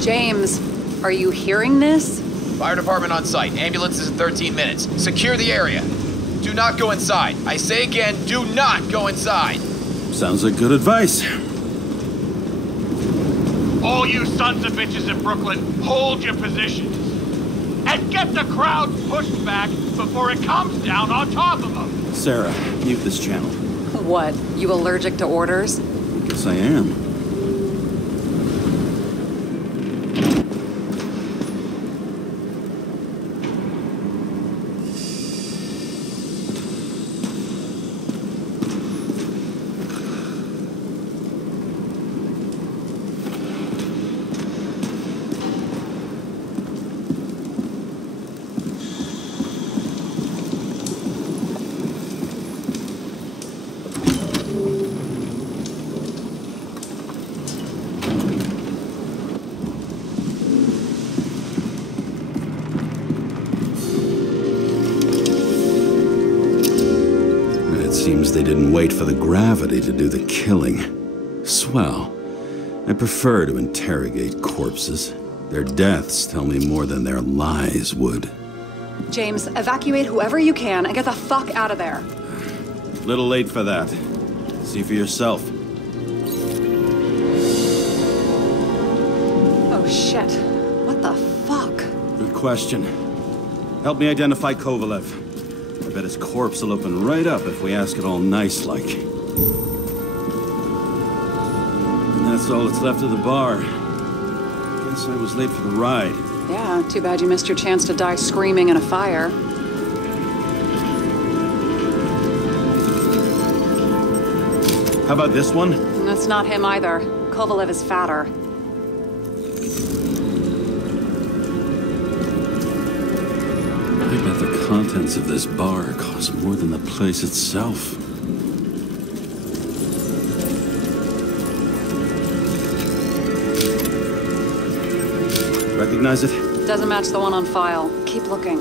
James, are you hearing this? Fire department on site. Ambulance is in 13 minutes. Secure the area. Do not go inside. I say again, do not go inside. Sounds like good advice. All you sons of bitches in Brooklyn, hold your positions. And get the crowd pushed back before it comes down on top of them. Sarah, mute this channel. What, you allergic to orders? Guess I am. Seems they didn't wait for the gravity to do the killing. Swell. I prefer to interrogate corpses. Their deaths tell me more than their lies would. James, evacuate whoever you can and get the fuck out of there. Little late for that. See for yourself. Oh shit. What the fuck? Good question. Help me identify Kovalev. I bet his corpse will open right up if we ask it all nice-like. And that's all that's left of the bar. Guess I was late for the ride. Yeah, too bad you missed your chance to die screaming in a fire. How about this one? That's not him either. Kovalev is fatter. I bet the contents of this bar cost more than the place itself. Recognize it? Doesn't match the one on file. Keep looking.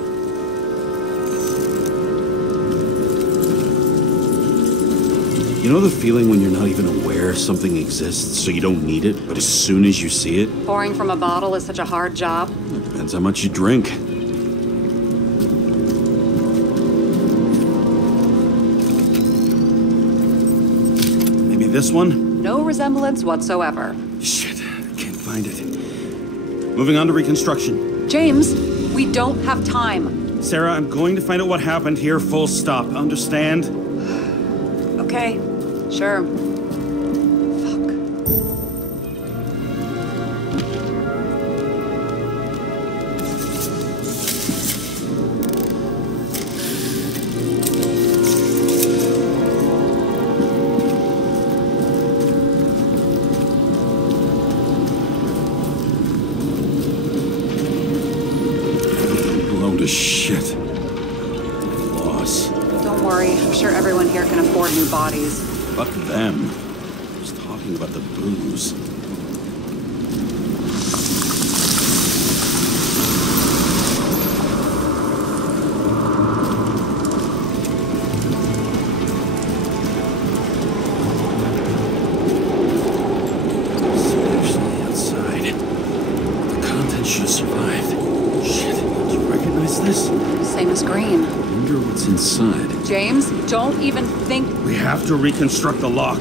You know the feeling when you're not even aware something exists, so you don't need it, but as soon as you see it? Pouring from a bottle is such a hard job. It depends how much you drink. This one? No resemblance whatsoever. Shit, I can't find it. Moving on to reconstruction. James, we don't have time. Sarah, I'm going to find out what happened here, full stop. Understand? Okay, sure. Fuck. Shit. Loss. Don't worry, I'm sure everyone here can afford new bodies. Fuck them. I was talking about the booze. Seriously, outside. The contents should have survived. Shit. This? Same as green. I wonder what's inside. James, don't even think... We have to reconstruct the lock.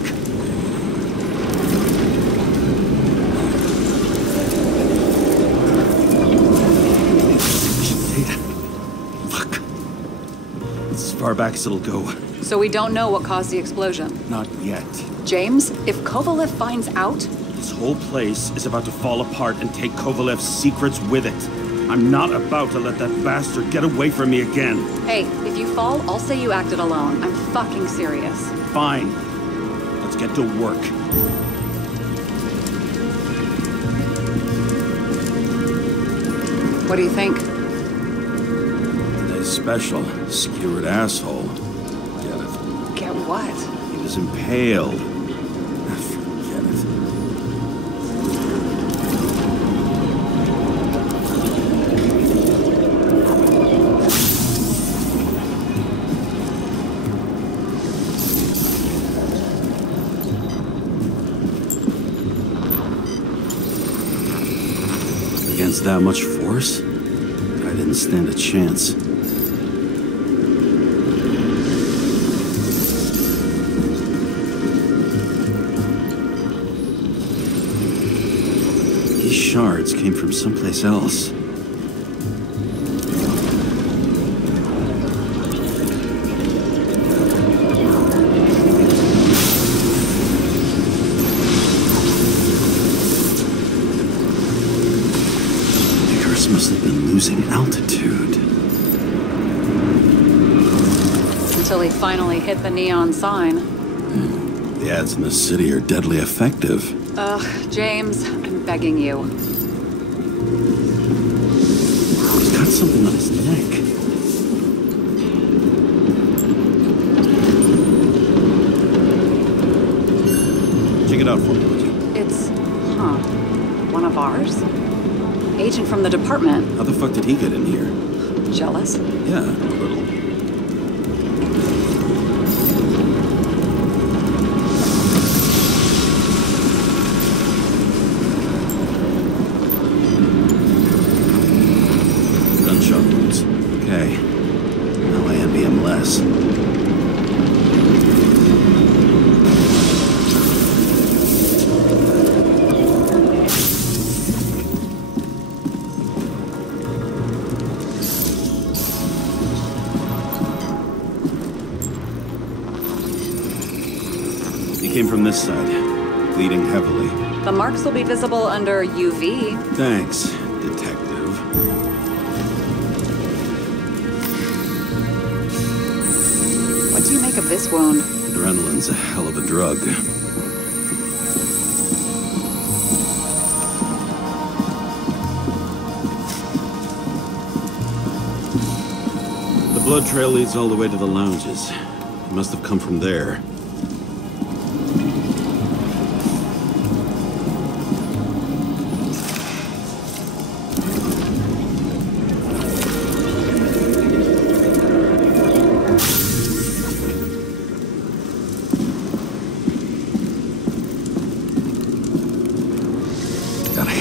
Data. Fuck. It's as far back as it'll go. So we don't know what caused the explosion? Not yet. James, if Kovalev finds out... This whole place is about to fall apart and take Kovalev's secrets with it. I'm not about to let that bastard get away from me again. Hey, if you fall, I'll say you acted alone. I'm fucking serious. Fine. Let's get to work. What do you think? Today's special. Skewered asshole. Get it? Get what? He was impaled. Against that much force? I didn't stand a chance. These shards came from someplace else. Must have been losing altitude. Until he finally hit the neon sign. The ads in the city are deadly effective. Ugh, James, I'm begging you. He's got something on his neck. Check it out for me, would you? It's, one of ours? Agent from the department. How the fuck did he get in here? Jealous? Yeah, a little. Gunshot wounds. Okay. Now I envy him less. Came from this side, bleeding heavily. The marks will be visible under UV. Thanks, detective. What do you make of this wound? Adrenaline's a hell of a drug. The blood trail leads all the way to the lounges. It must have come from there.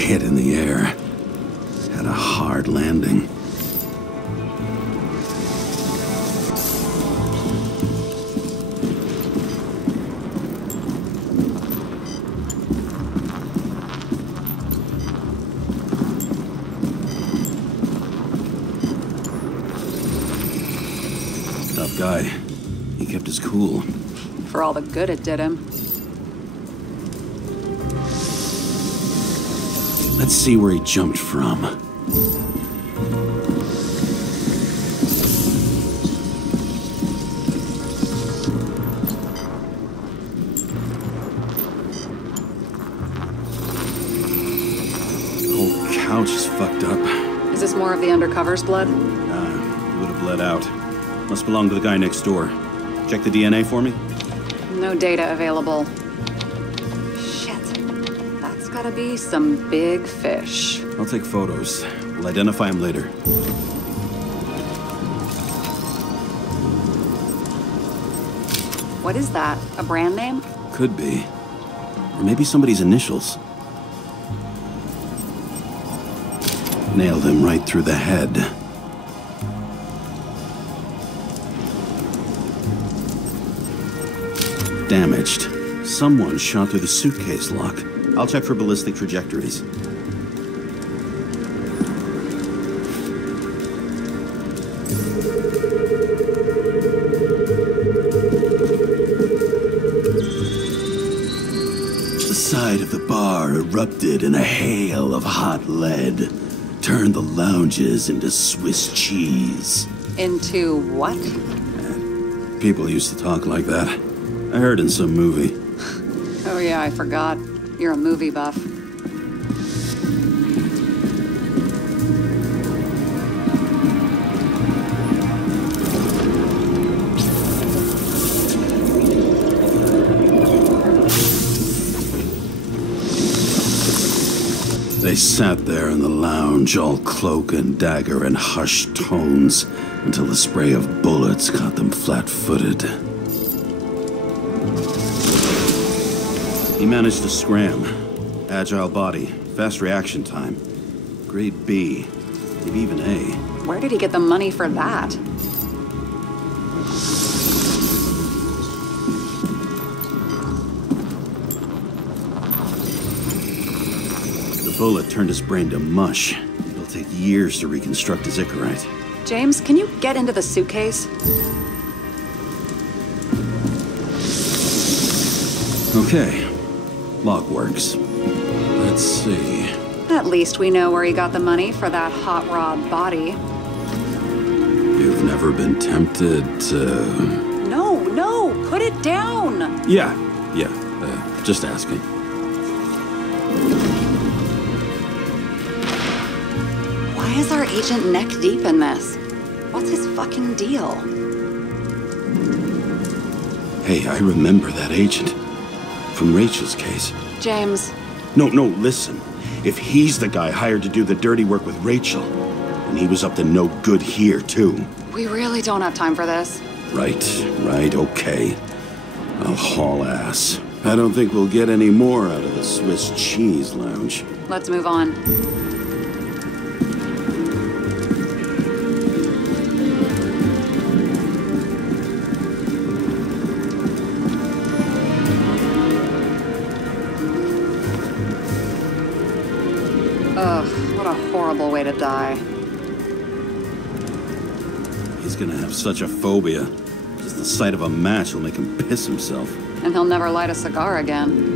Hit in the air. Had a hard landing. Tough guy. He kept his cool. For all the good it did him. Let's see where he jumped from. The whole couch is fucked up. Is this more of the undercover's blood? Nah, it would have bled out. Must belong to the guy next door. Check the DNA for me? No data available. Gotta be some big fish. I'll take photos. We'll identify him later. What is that? A brand name? Could be. Or maybe somebody's initials. Nailed him right through the head. Damaged. Someone shot through the suitcase lock. I'll check for ballistic trajectories. The side of the bar erupted in a hail of hot lead. Turned the lounges into Swiss cheese. Into what? People used to talk like that. I heard in some movie. Oh yeah, I forgot. You're a movie buff. They sat there in the lounge, all cloak and dagger and hushed tones, until the spray of bullets caught them flat-footed. He managed to scram. Agile body, fast reaction time. Grade B. Maybe even A. Where did he get the money for that? The bullet turned his brain to mush. It'll take years to reconstruct his Icarite. James, can you get into the suitcase? Okay. Lock works. Let's see. At least we know where he got the money for that hot rod body. You've never been tempted to... No, put it down! Yeah, just asking. Why is our agent neck deep in this? What's his fucking deal? Hey, I remember that agent. From Rachel's case. James. No, listen. If he's the guy hired to do the dirty work with Rachel, and he was up to no good here, too. We really don't have time for this. Right, okay. I'll haul ass. I don't think we'll get any more out of the Swiss Cheese Lounge. Let's move on. Ugh, what a horrible way to die. He's gonna have such a phobia. Just the sight of a match will make him piss himself. And he'll never light a cigar again.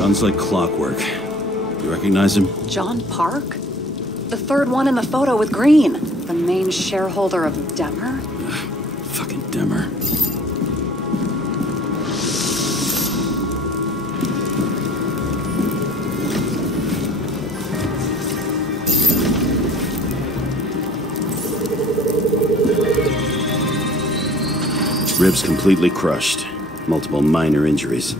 Runs like clockwork. You recognize him? John Park? The third one in the photo with Green. The main shareholder of Demmer? Fucking Demmer. Ribs completely crushed. Multiple minor injuries.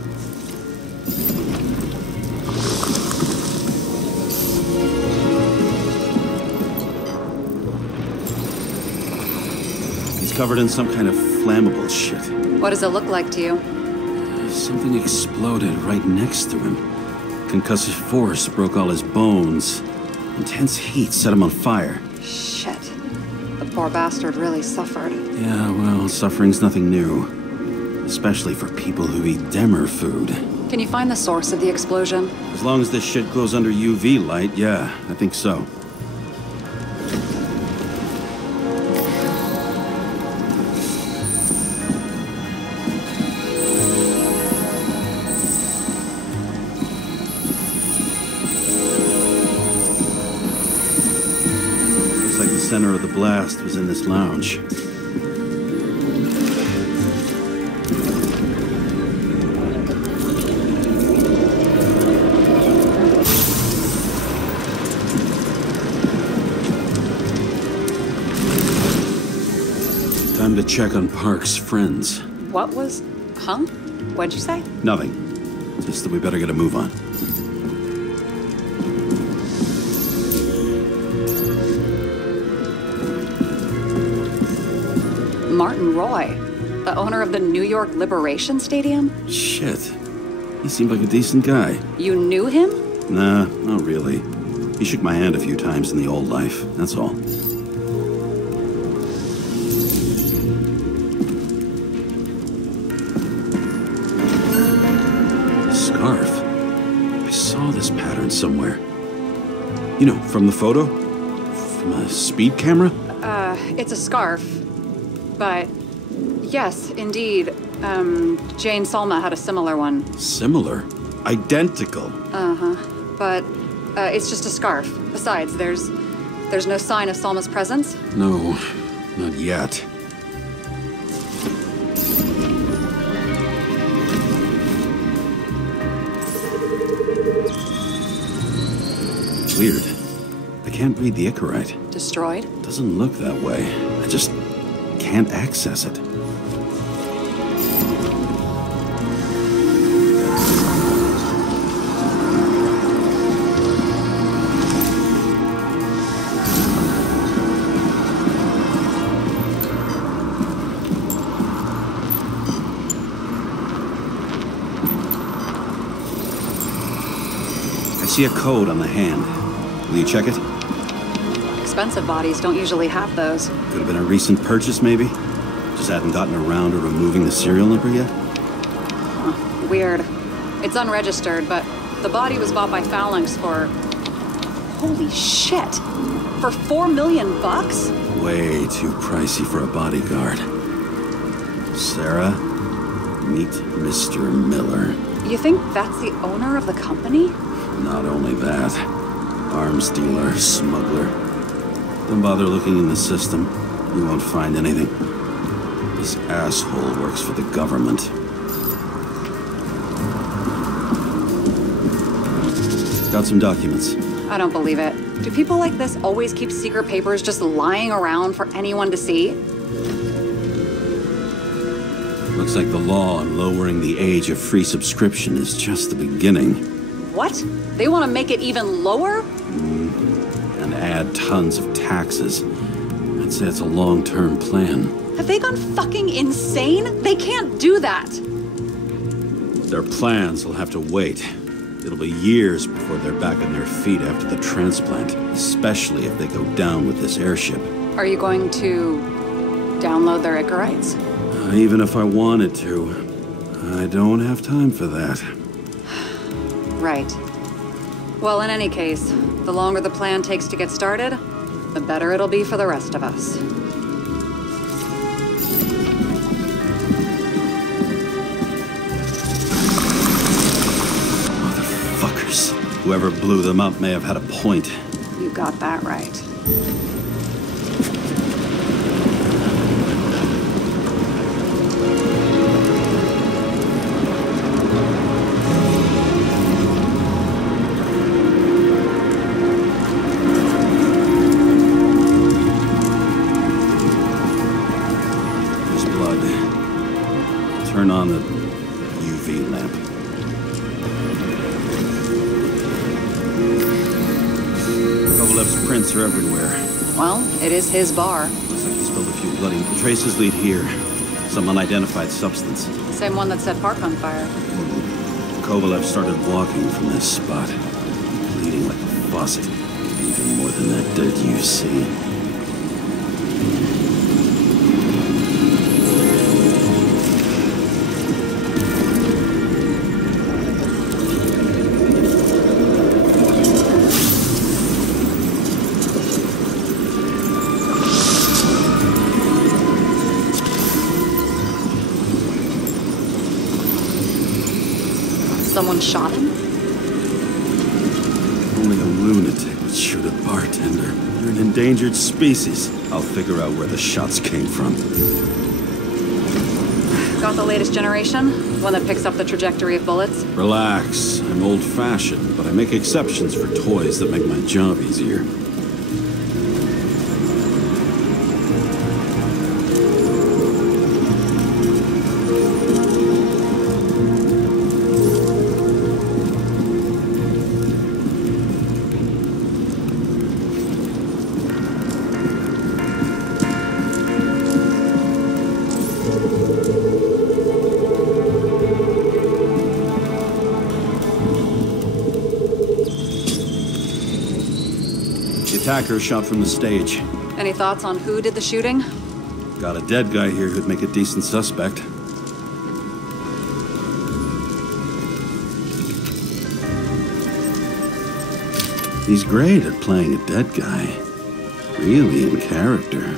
He's covered in some kind of flammable shit. What does it look like to you? Something exploded right next to him. Concussive force broke all his bones. Intense heat set him on fire. Shit. The poor bastard really suffered. Yeah, well, suffering's nothing new. Especially for people who eat Demmer food. Can you find the source of the explosion? As long as this shit glows under UV light, yeah, I think so. Looks like the center of the blast was in this lounge. Time to check on Park's friends. What was... Huh? What'd you say? Nothing. Just that we better get a move on. Martin Roy, the owner of the New York Liberation Stadium? Shit. He seemed like a decent guy. You knew him? Nah, not really. He shook my hand a few times in the old life, that's all. Scarf. I saw this pattern somewhere. You know, from the photo? From a speed camera? It's a scarf. But, yes, indeed. Jane Salma had a similar one. Similar? Identical? Uh-huh. But, it's just a scarf. Besides, there's no sign of Salma's presence? No, not yet. Weird. I can't read the Icarite. Destroyed? Doesn't look that way. I just can't access it. I see a code on the hand. Will you check it? Expensive bodies don't usually have those. Could have been a recent purchase, maybe? Just hadn't gotten around to removing the serial number yet? Huh, weird. It's unregistered, but the body was bought by Phalanx for... Holy shit! For $4 million bucks? Way too pricey for a bodyguard. Sarah, meet Mr. Miller. You think that's the owner of the company? Not only that. Arms dealer, smuggler. Don't bother looking in the system. You won't find anything. This asshole works for the government. Got some documents. I don't believe it. Do people like this always keep secret papers just lying around for anyone to see? Looks like the law on lowering the age of free subscription is just the beginning. What? They want to make it even lower? And add tons of taxes. I'd say it's a long-term plan. Have they gone fucking insane? They can't do that! Their plans will have to wait. It'll be years before they're back on their feet after the transplant, especially if they go down with this airship. Are you going to download their Icarites? Even if I wanted to, I don't have time for that. Right. Well, in any case, the longer the plan takes to get started, the better it'll be for the rest of us. Motherfuckers. Whoever blew them up may have had a point. You got that right. Turn on the UV lamp. Kovalev's prints are everywhere. Well, it is his bar. Looks like he spilled a few bloody... The traces lead here. Some unidentified substance. The same one that set Park on fire. Kovalev started walking from this spot. Bleeding like a faucet. Even more than that dirt you see. Someone shot him? Only a lunatic would shoot a bartender. You're an endangered species. I'll figure out where the shots came from. Got the latest generation? One that picks up the trajectory of bullets? Relax. I'm old-fashioned, but I make exceptions for toys that make my job easier. The attacker shot from the stage. Any thoughts on who did the shooting? Got a dead guy here who'd make a decent suspect. He's great at playing a dead guy. Really in character.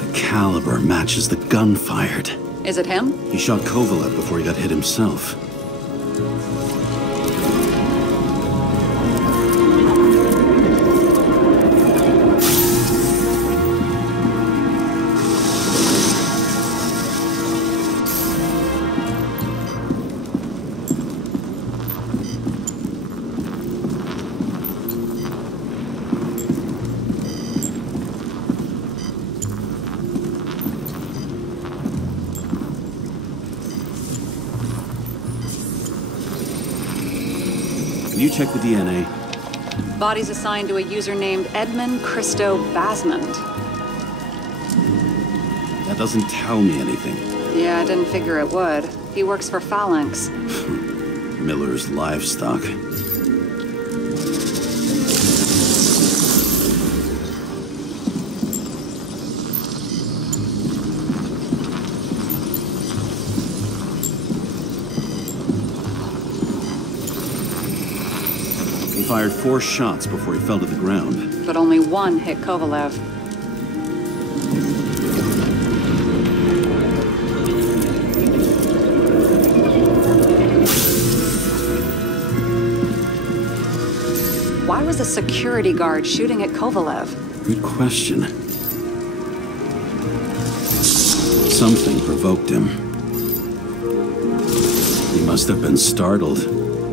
The caliber matches the gun fired. Is it him? He shot Kovalev before he got hit himself. you check the DNA? Body's assigned to a user named Edmund Christo Basmond. That doesn't tell me anything. Yeah, I didn't figure it would. He works for Phalanx. Miller's livestock. He fired 4 shots before he fell to the ground. But only one hit Kovalev. Why was a security guard shooting at Kovalev? Good question. Something provoked him. He must have been startled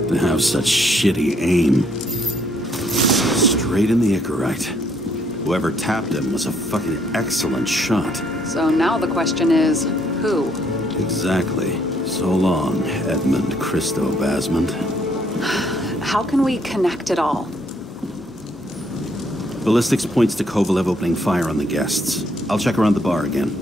to have such shitty aim. Straight in the Icarite. Whoever tapped him was a fucking excellent shot. So now the question is, who? Exactly. So long, Edmund Christo Basmond. How can we connect it all? Ballistics points to Kovalev opening fire on the guests. I'll check around the bar again.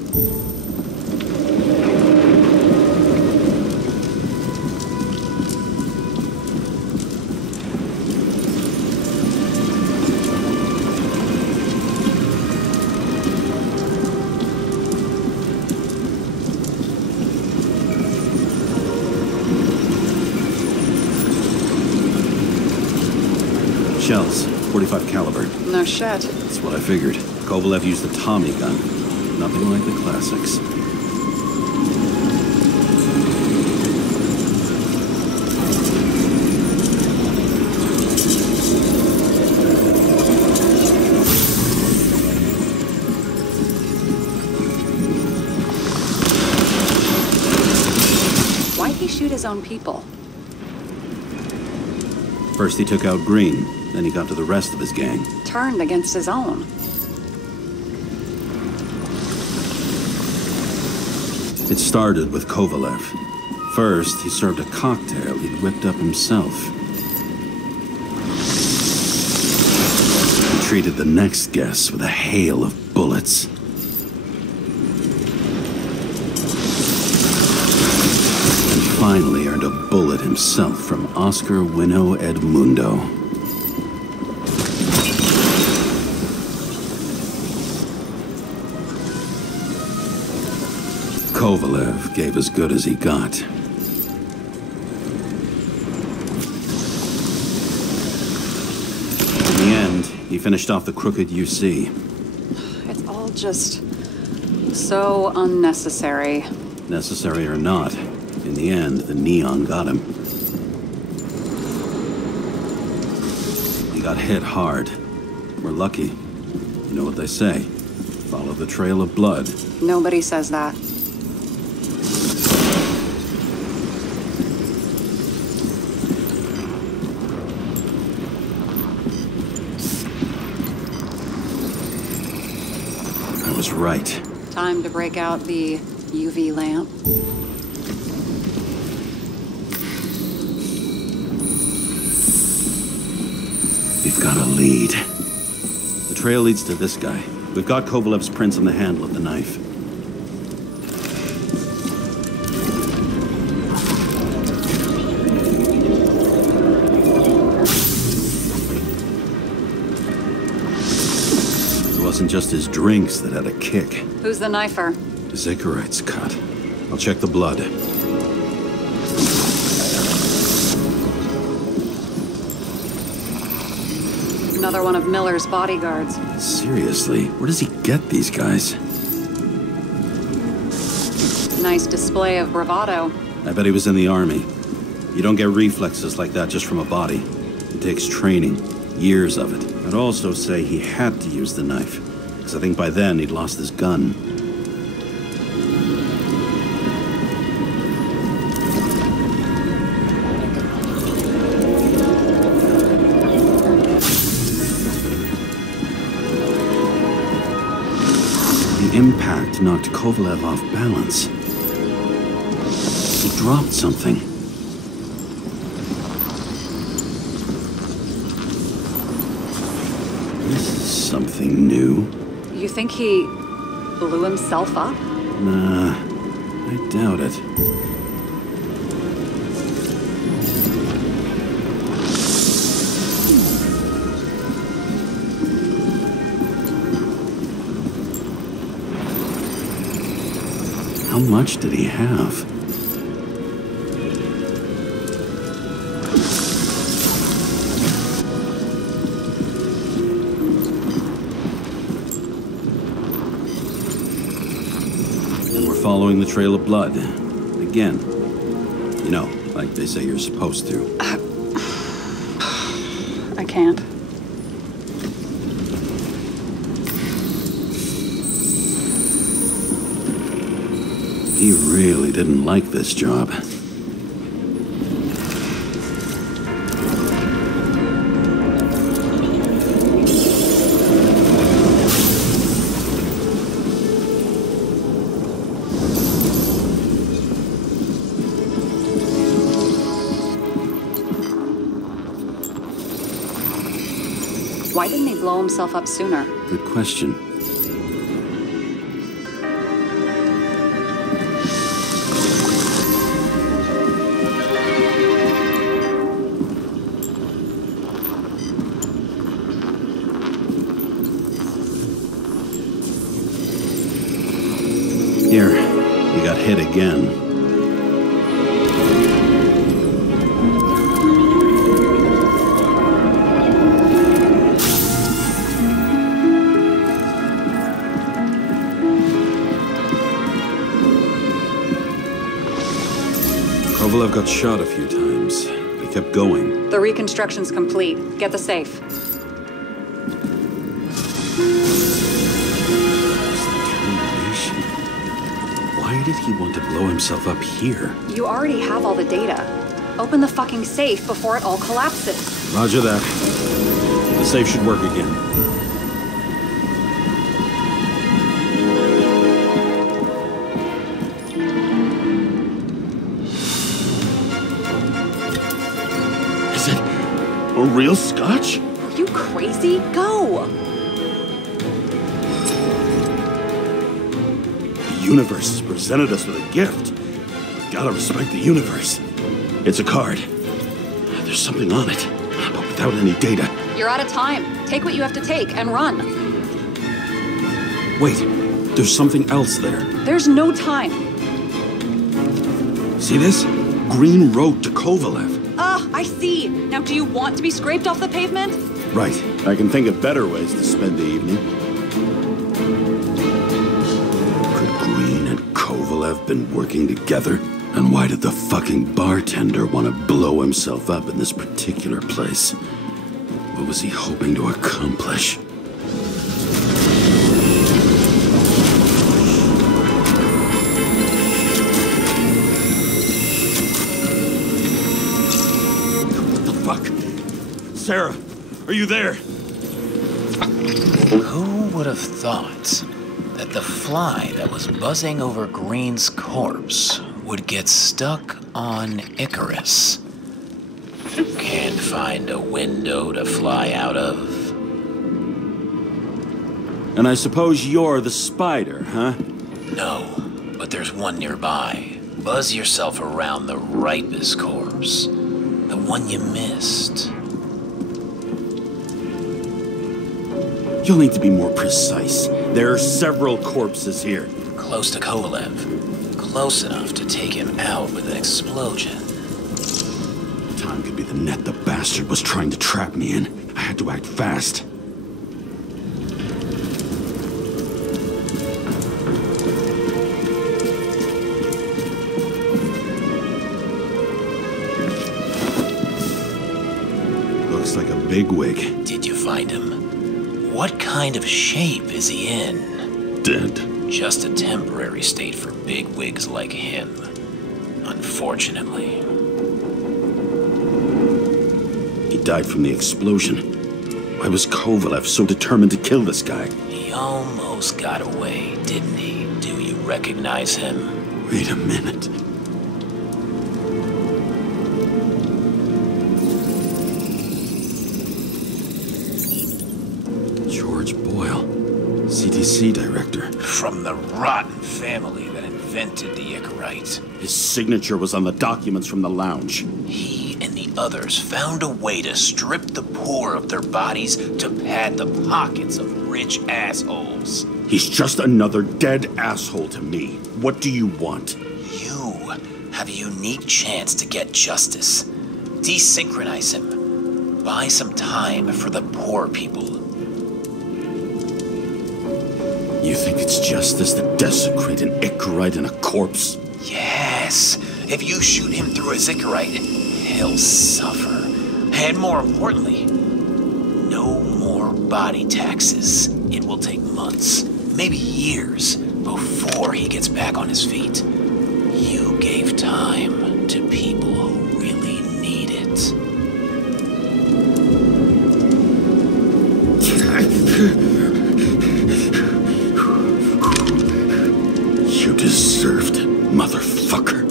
Shells, 45 caliber. No shit. That's what I figured. Kovalev used a Tommy gun. Nothing like the classics. Why'd he shoot his own people? First he took out Green, then he got to the rest of his gang. Turned against his own. It started with Kovalev. First, he served a cocktail he'd whipped up himself. He treated the next guest with a hail of bullets. And finally earned a bullet himself from Oscar Winnow Edmundo. Kovalev gave as good as he got. In the end, he finished off the crooked UC. It's all just so unnecessary. Necessary or not, in the end, the neon got him. He got hit hard. We're lucky. You know what they say. Follow the trail of blood. Nobody says that. I was right. Time to break out the UV lamp. We've got a lead. The trail leads to this guy. We've got Kovalev's prints on the handle of the knife. It wasn't just his drinks that had a kick. Who's the knifer? His Icarite's cut. I'll check the blood. Another one of Miller's bodyguards. Seriously, where does he get these guys? Nice display of bravado. I bet he was in the army. You don't get reflexes like that just from a body. It takes training, years of it. I'd also say he had to use the knife, because I think by then he'd lost his gun. The impact knocked Kovalev off balance. He dropped something. anything new. You think he blew himself up? Nah, I doubt it. How much did he have? And we're following the trail of blood. Again. You know, like they say you're supposed to. I can't. He really didn't like this job. Why didn't he blow himself up sooner? Good question. Here, you got hit again. Kovalev got shot a few times. He kept going. The reconstruction's complete. Get the safe. Why did he want to blow himself up here? You already have all the data. Open the fucking safe before it all collapses. Roger that. The safe should work again. Is it a real scotch? Are you crazy? Go! The universe has presented us with a gift. Gotta respect the universe. It's a card. There's something on it, but without any data. You're out of time. Take what you have to take and run. Wait, there's something else there. There's no time. See this? Green road to Kovalev. I see. Now, do you want to be scraped off the pavement? Right. I can think of better ways to spend the evening. Could Green and Kovalev been working together? And why did the fucking bartender want to blow himself up in this particular place? What was he hoping to accomplish? What the fuck? Sarah, are you there? Who would have thought that the fly that was buzzing over Green's corpse would get stuck on Icarus? Can't find a window to fly out of. And I suppose you're the spider, huh? No, but there's one nearby. Buzz yourself around the ripest corpse. The one you missed. You'll need to be more precise. There are several corpses here. Close to Kovalev. Close enough to take him out with an explosion. Time could be the net the bastard was trying to trap me in. I had to act fast. Looks like a bigwig. Did you find him? What kind of shape is he in? Dead. Just a temporary state for bigwigs like him. Unfortunately. He died from the explosion. Why was Kovalev so determined to kill this guy? He almost got away, didn't he? Do you recognize him? Wait a minute. George Boyle. STC director? From the rotten family that invented the Icarite. His signature was on the documents from the lounge. He and the others found a way to strip the poor of their bodies to pad the pockets of rich assholes. He's just another dead asshole to me. What do you want? You have a unique chance to get justice. Desynchronize him. Buy some time for the poor people. You think it's justice to desecrate an Icarite and a corpse? Yes. If you shoot him through his Icarite, he'll suffer. And more importantly, no more body taxes. It will take months, maybe years, before he gets back on his feet. You gave time to people who really need it. You deserved it, motherfucker.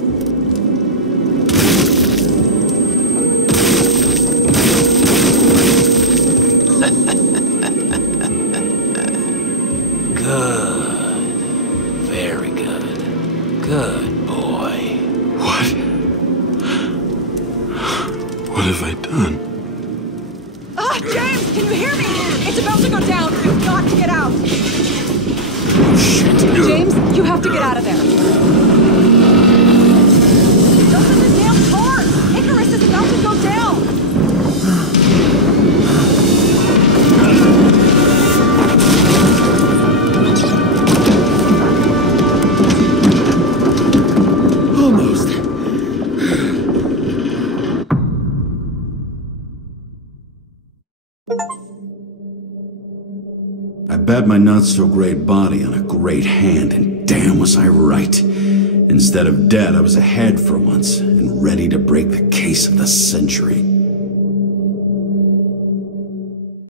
Good. Very good. Good boy. What? What have I done? James, can you hear me? It's about to go down. You've got to get out. Shit. James, you have to get out of there. Open the damn door! Icarus is about to go down! Almost. I bet my not-so-great body on a great hand, and damn was I right. Instead of dead, I was ahead for once, and ready to break the case of the century.